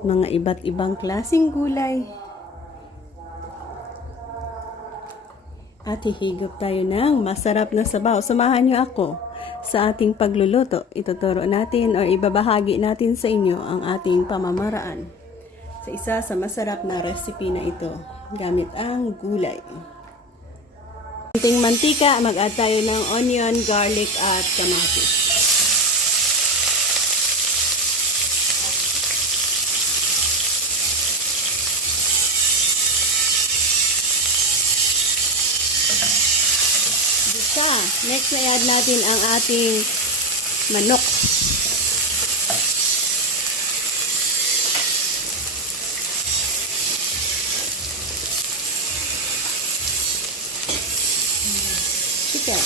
Mga iba't ibang klaseng gulay. At hihigop tayo ng masarap na sabaw. Samahan niyo ako sa ating pagluluto. Ituturo natin o ibabahagi natin sa inyo ang ating pamamaraan sa isa sa masarap na recipe na ito gamit ang gulay. Konting mantika, mag-add tayo ng onion, garlic at kamatis. Next na i-add natin ang ating manok. Chicken.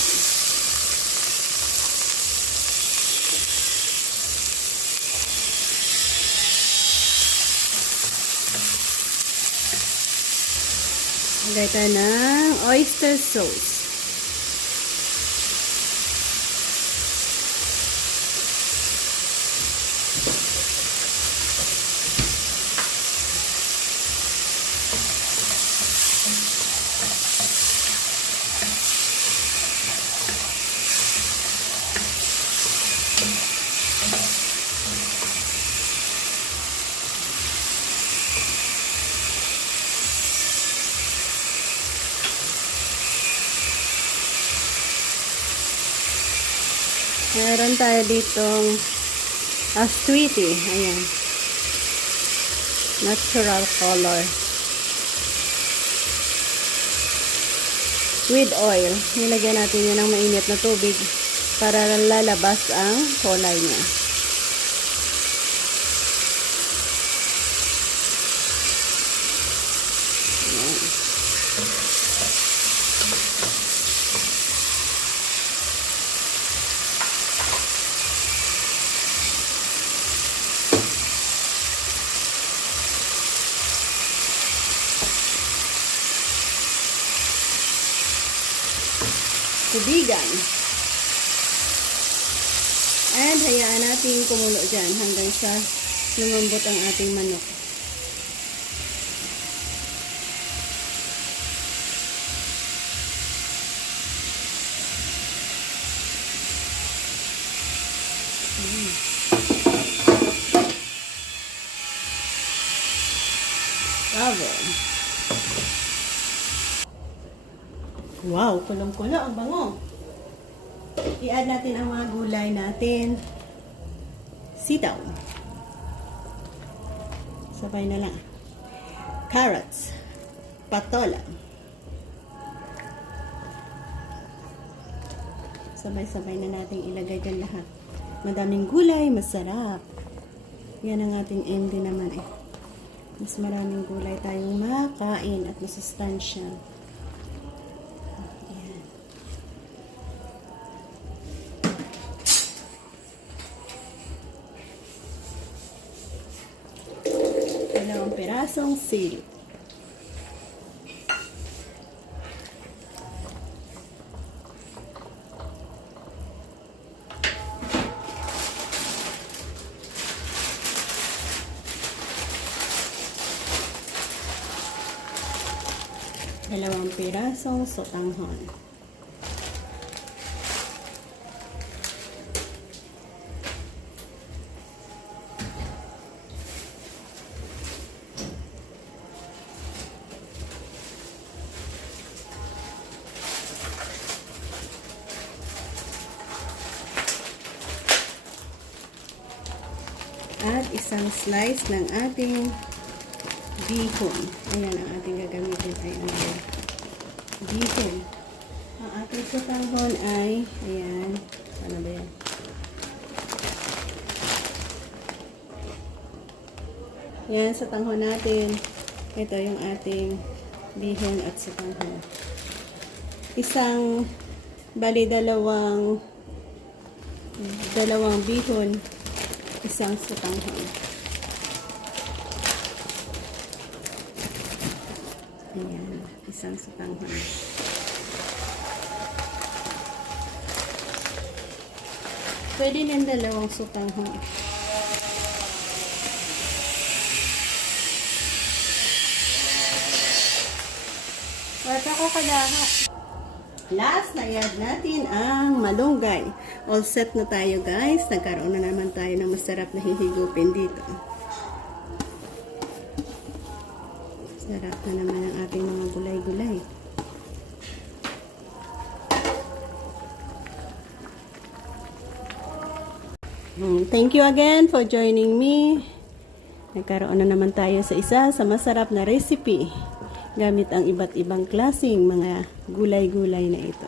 Lagay tayo ng oyster sauce. Meron tayo ditong sweetie. Ayan. Natural color. With oil. Nilagyan natin yun ng mainit na tubig para lalabas ang kulay niya. Ayan. Tubigan. And hayaan natin kumulo dyan hanggang sa lumambot ang ating manok. Cover. Wow, kulong-kulo ang bango. I-add natin ang mga gulay natin. Sitaw. Sabay na lang. Carrots. Patola. Sabay-sabay na natin ilagay dyan lahat. Madaming gulay, masarap. Yan ang ating ending naman eh. Mas maraming gulay tayong makain at masustansya. Dalawang pirasong sili. Dalawang pirasong sotanghon. At isang slice ng ating bihon. Ayan ang ating gagamitin ay ang bihon. Ang ating sotanghon ay, ayan, ano ba yan? Yan, sotanghon natin. Ito yung ating bihon at sotanghon. Dalawang bihon, isang sotanghon. Ayan, isang sotanghon. Pwede ng dalawang sotanghon. ako kadaha. Last, na-add natin ang malunggay. All set na tayo guys. Nagkaroon na naman tayo ng masarap na hihigupin dito. Sarap na naman ang ating mga gulay-gulay. Thank you again for joining me. Nagkaroon na naman tayo sa isa sa masarap na recipe gamit ang iba't ibang klaseng mga gulay-gulay na ito.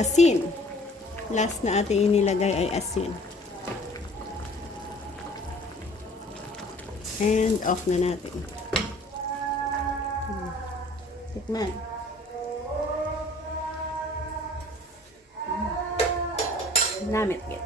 Asin. Last na ating inilagay ay asin. And off na natin. Tikman. Namit git.